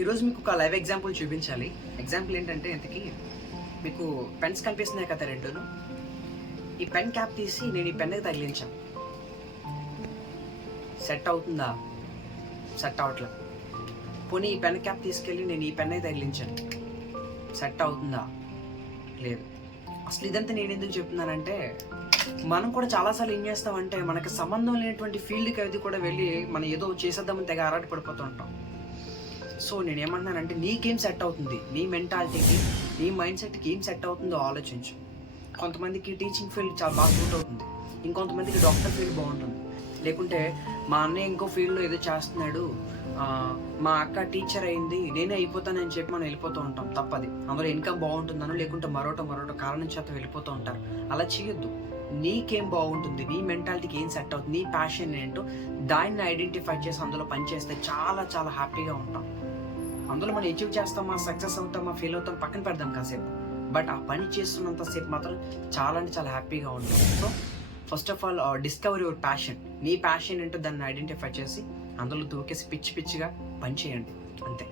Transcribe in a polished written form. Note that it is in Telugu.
ఈరోజు మీకు ఒక లైవ్ ఎగ్జాంపుల్ చూపించాలి. ఎగ్జాంపుల్ ఏంటంటే ఇంతకీ మీకు పెన్స్ కనిపిస్తున్నాయి కదా రెండును. ఈ పెన్ క్యాప్ తీసి నేను ఈ పెన్కి తగిలించాను. సెట్ అవుతుందా? సెట్ అవట్లా. పోనీ ఈ పెన్ క్యాప్ తీసుకెళ్ళి నేను ఈ పెన్కి తగిలించాను. సెట్ అవుతుందా? లేదు. అసలు ఇదంతా నేను ఎందుకు చెప్తున్నానంటే, మనం కూడా చాలాసార్లు ఏం చేస్తామంటే మనకి సంబంధం లేనటువంటి ఫీల్డ్కి అది కూడా వెళ్ళి మనం ఏదో చేసేద్దామని తెగ ఆరాట పడిపోతూ ఉంటాం. సో నేనేమన్నానంటే నీకేం సెట్ అవుతుంది, నీ మెంటాలిటీకి, నీ మైండ్ సెట్కి ఏం సెట్ అవుతుందో ఆలోచించు. కొంతమందికి టీచింగ్ ఫీల్డ్ చాలా బాగా సూట్ అవుతుంది, ఇంకొంతమందికి డాక్టర్ ఫీల్డ్ బాగుంటుంది. లేకుంటే మా అన్నయ్య ఇంకో ఫీల్డ్లో ఏదో చేస్తున్నాడు, మా అక్క టీచర్ అయింది, నేనే అయిపోతానని చెప్పి మనం వెళ్ళిపోతూ ఉంటాం. తప్పది. అందులో ఇన్కమ్ బాగుంటుందనో లేకుంటే మరోటో కారణం చేత వెళ్ళిపోతూ ఉంటారు. అలా చేయొద్దు. నీకేం బాగుంటుంది, నీ మెంటాలిటీకి ఏం సెట్ అవుతుంది, నీ ప్యాషన్ ఏంటో దాన్ని ఐడెంటిఫై చేసి అందులో పనిచేస్తే చాలా చాలా హ్యాపీగా ఉంటాం. అందులో మనం అచీవ్ చేస్తామా, సక్సెస్ అవుతామా, ఫెయిల్ అవుతాం పక్కన పెడదాం కాసేపు. బట్ ఆ పని చేస్తున్నంతసేపు మాత్రం చాలా అంటే చాలా హ్యాపీగా ఉంటుంది. So first of all discover your passion. నీ ప్యాషన్ ఏంటో దాన్ని ఐడెంటిఫై చేసి అందులో దూకేసి పిచ్చిగా పని చేయండి. అంతే.